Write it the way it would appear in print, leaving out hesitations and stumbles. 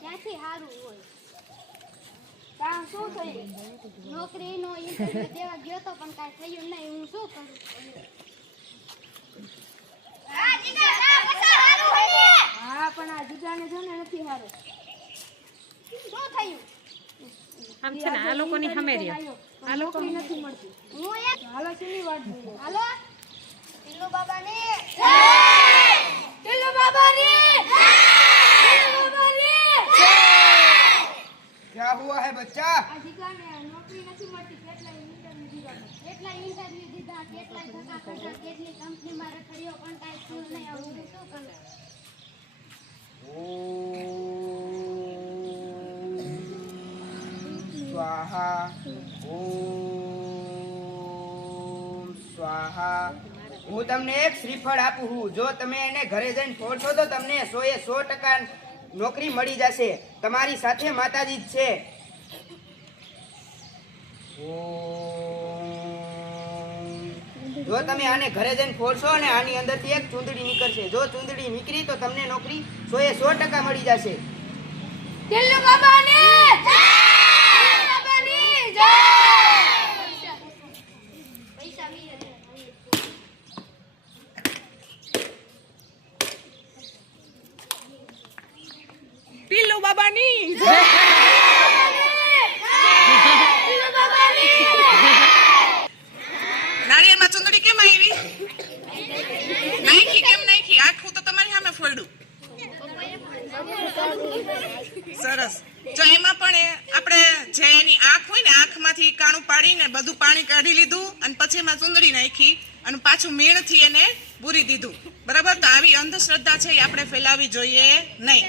ક્યાંથી સારું હોય? કામ શું થયું? નોકરીનો ઇન્ટરવ્યુ દેવા ગયો તો પણ કાંઈ થયું નહીં. હું શું કરું? હા પણ આ જીગાને જો ને નથી સારું. શું થયું? આમ છે ને આ લોકોની સામે રહ્યો. આ લોકો નથી મળતી. હું હાલો શેની વાટ જોઈએ? હાલો ટીલુ બાબાની જય! ટીલુ બાબાની જય! ટીલુ બાબાની જય! क्या हुआ है बच्चा? આ જીગાને નોકરી નથી મળતી. કેટલાય ઇન્ટરવ્યુ દીધા, કેટલાય ધક્કા ખાધા, કેટલી કંપનીમાં રખડ્યો પણ કાંઈ થયું નહીં. હવે હું શું કરું? स्वाहा ओम स्वाहा। હું તમને એક શ્રીફળ આપું છું. જો તમે એને ઘરે જઈને ફોડશો તો તમને 100% નોકરી મળી જશે. તમારી સાથે માતાજી જ છે. જો તમે આને ઘરે જઈને ફોડશો અને આની અંદરથી એક ચૂંદડી નીકળશે. જો ચૂંદડી નીકળી તો તમને નોકરી 100% મળી જશે. ટીલુ બાબાની જય! ટીલુ બાબાની જય! પૈસા મીરે ટીલુ બાબાની જય! ટીલુ બાબાની નાળિયેરમાં ચૂંદડી કેમ આવી? નાખી કેમ નાખી? આખું તો તમારી સામે ફોડ્યું. સરસ. જો એમાં પણ આપણે જે એની આંખ હોય ને આંખમાંથી કાણું પાડીને બધું પાણી કાઢી લીધું અને પછી એમાં ચૂંદડી નાખી અને પાછું મીણથી એને પૂરી દીધું. બરાબર? તો આવી અંધશ્રદ્ધા છે એ આપણે ફેલાવી જોઈએ નહીં.